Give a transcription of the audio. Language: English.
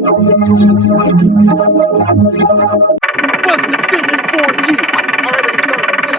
Welcome to Fitness for You. I'm Eddie Johnson.